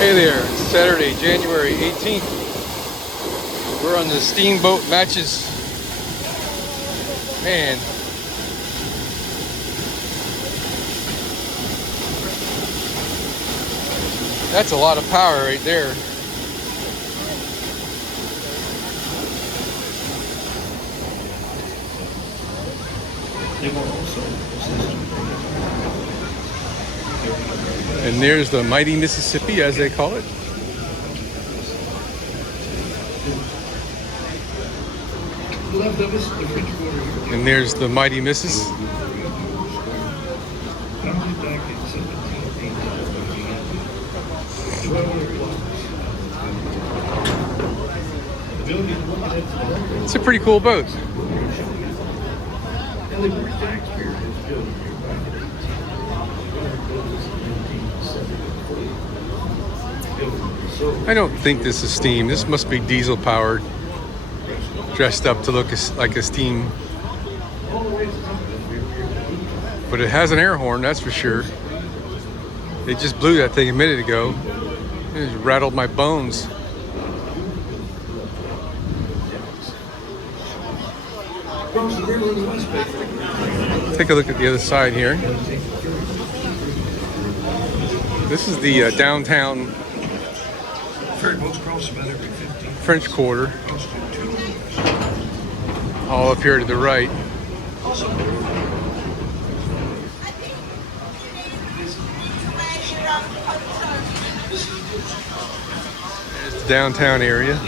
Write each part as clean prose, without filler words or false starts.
Hey there, it's Saturday, January 18th. We're on the Steamboat Natchez. Man, that's a lot of power right there. And there's the mighty Mississippi, as they call it. And there's the mighty Missis. It's a pretty cool boat. I don't think this is steam. This must be diesel powered, dressed up to look like a steam. But it has an air horn, that's for sure. They just blew that thing a minute ago. It just rattled my bones. Take a look at the other side here. This is the downtown French Quarter. All up here to the right. There's the downtown area.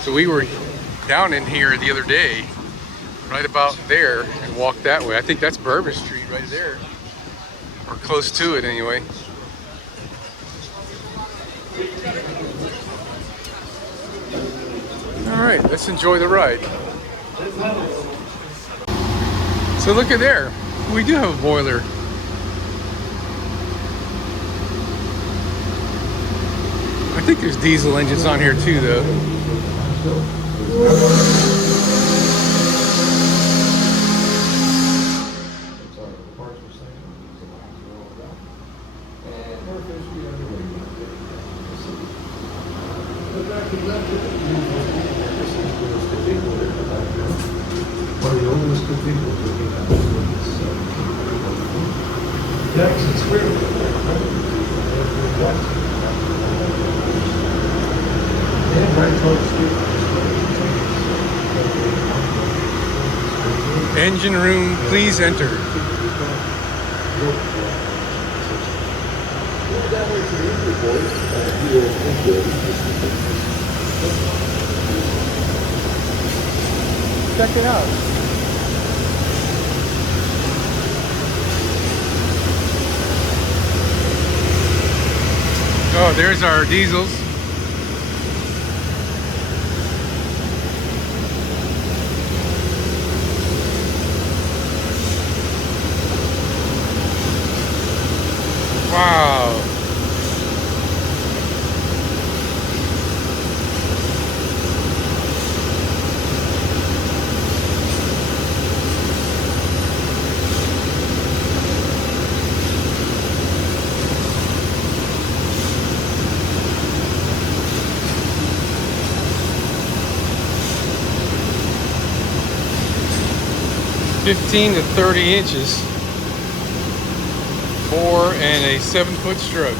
So we were down in here the other day, right about there, and walked that way. I think that's Bourbon Street right there, or close to it anyway. All right, let's enjoy the ride. So look at there, we do have a boiler. I think there's diesel engines on here too, though. Engine room, please enter. Check it out. Oh, there's our diesels. Wow. (15 to 30 inches). 4 and a 7-foot stroke.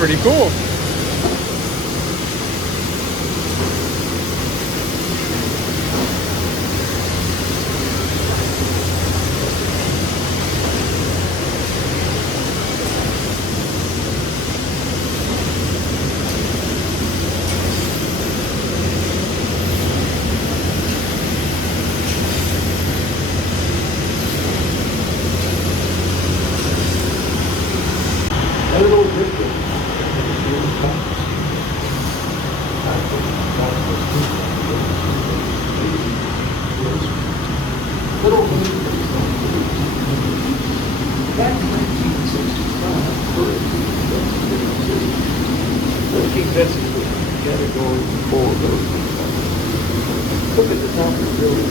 pretty cool. Look at the top of the building.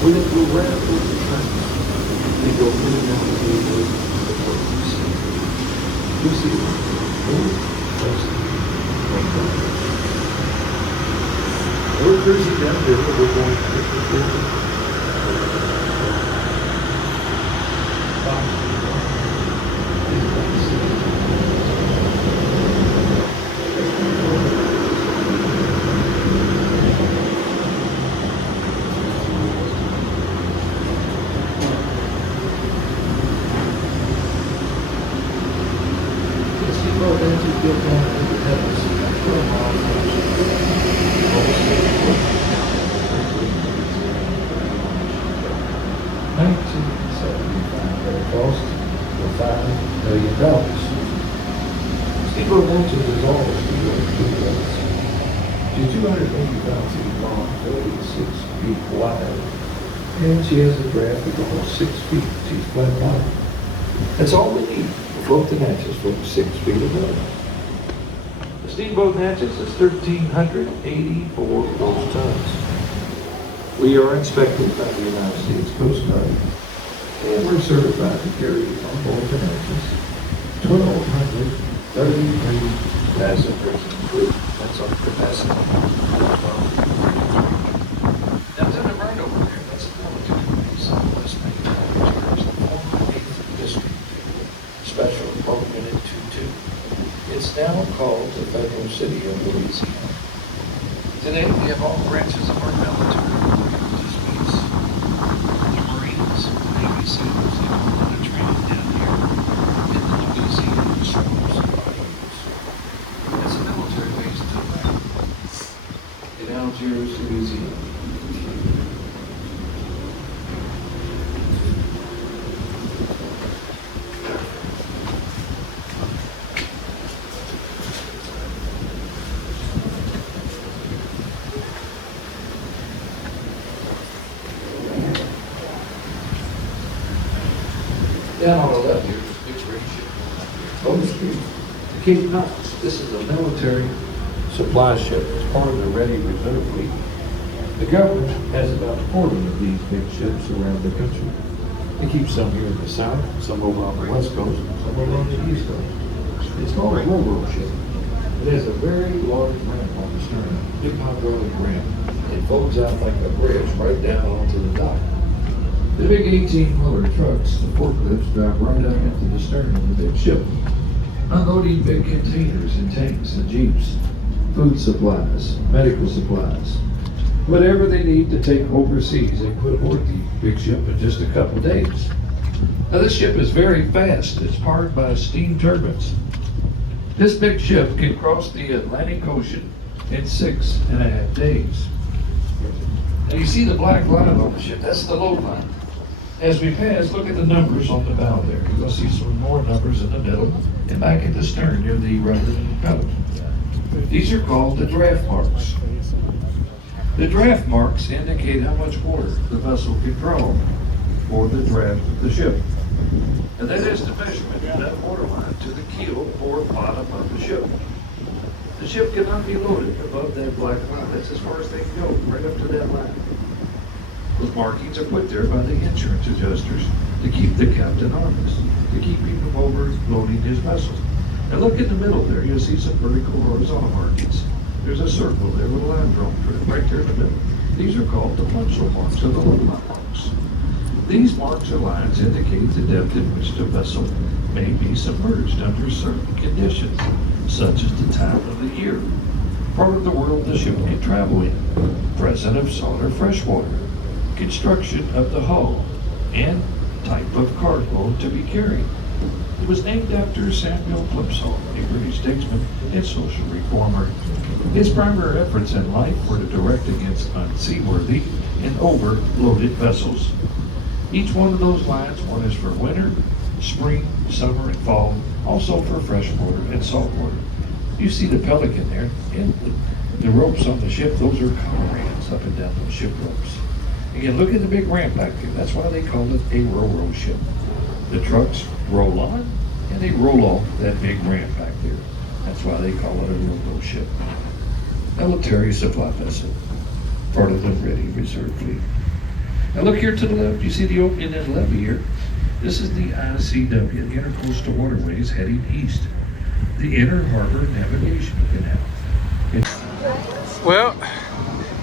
When it will wrap over the track, they go in and out of the road. You see it? We're cruising down there, but we're going to get the building. Cost for $5 million. Steamer Natchez is all steel two-wheels. She's 285 feet long, 46 feet wide, and she has a draft of almost 6 feet. She's flat bottom. That's all we need to float the Natchez from 6 feet above. The Steamboat Natchez is 1,384 gross tons. We are inspected by the United States Coast Guard, and we're certified to carry on board the Natchez 1,233 passengers included. That's our capacity. Now, to the right over there, that's a military base on West Main, which is the former 8th District Special Boat Unit 22. It's now called the Federal City of Louisiana. Today, we have all branches of our military. Louisiana. Down on the left here, this big red ship. On the street, the Cape Knox. This is a military supply ship. It's part of the Ready Reserve Fleet. The government has about 40 of these big ships around the country. They keep some here in the south, some over on the west coast, some over on the east coast. It's called a riverboat ship. It has a very large ramp on the stern, big hydraulic ramp. It folds out like a bridge right down onto the dock. The big 18-wheeler trucks, the forklifts, drive right up into the stern of the big ship, unloading big containers and tanks and jeeps, food supplies, medical supplies, whatever they need to take overseas, they put aboard the big ship in just a couple days. Now this ship is very fast. It's powered by steam turbines. This big ship can cross the Atlantic Ocean in 6.5 days. Now you see the black line on the ship, that's the load line. As we pass, look at the numbers on the bow there. You're gonna see some more numbers in the middle and back at the stern near the rudder and propeller. These are called the draft marks. The draft marks indicate how much water the vessel can draw for the draft of the ship. And that is the measurement of that water line to the keel or bottom of the ship. The ship cannot be loaded above that black line. That's as far as they can go, right up to that line. Those markings are put there by the insurance adjusters to keep the captain honest, to keep him from overloading his vessel. And look in the middle there, you'll see some vertical horizontal markings. There's a circle there with a line drawn through it, right there in the middle. These are called the punchhole marks, or the load line marks. These marks or lines indicate the depth in which the vessel may be submerged under certain conditions, such as the time of the year, part of the world the ship may travel in, presence of salt or fresh water, construction of the hull, and type of cargo to be carried. It was named after Samuel Plimsoll, a British statesman and social reformer. His primary efforts in life were to direct against unseaworthy and overloaded vessels. Each one of those lines, one is for winter, spring, summer, and fall, also for freshwater and saltwater. You see the pelican there, and the ropes on the ship, those are cormorants up and down those ship ropes. Again, look at the big ramp back there. That's why they call it a ro-ro ship. The trucks roll on and they roll off that big ramp back there. That's why they call it a ro-ro ship. Military supply vessel, part of the Ready Reserve Fleet. Now look here to the left. You see the opening in the levee here? This is the ICW, Intercoastal Waterways, heading east. The Inner Harbor Navigation Canal. Well,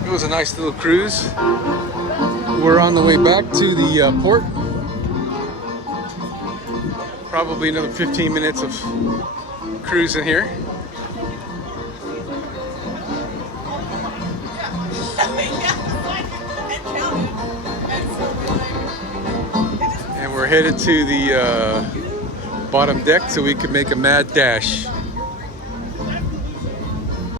it was a nice little cruise. We're on the way back to the port. Probably another 15 minutes of cruising here. And we're headed to the bottom deck so we can make a mad dash.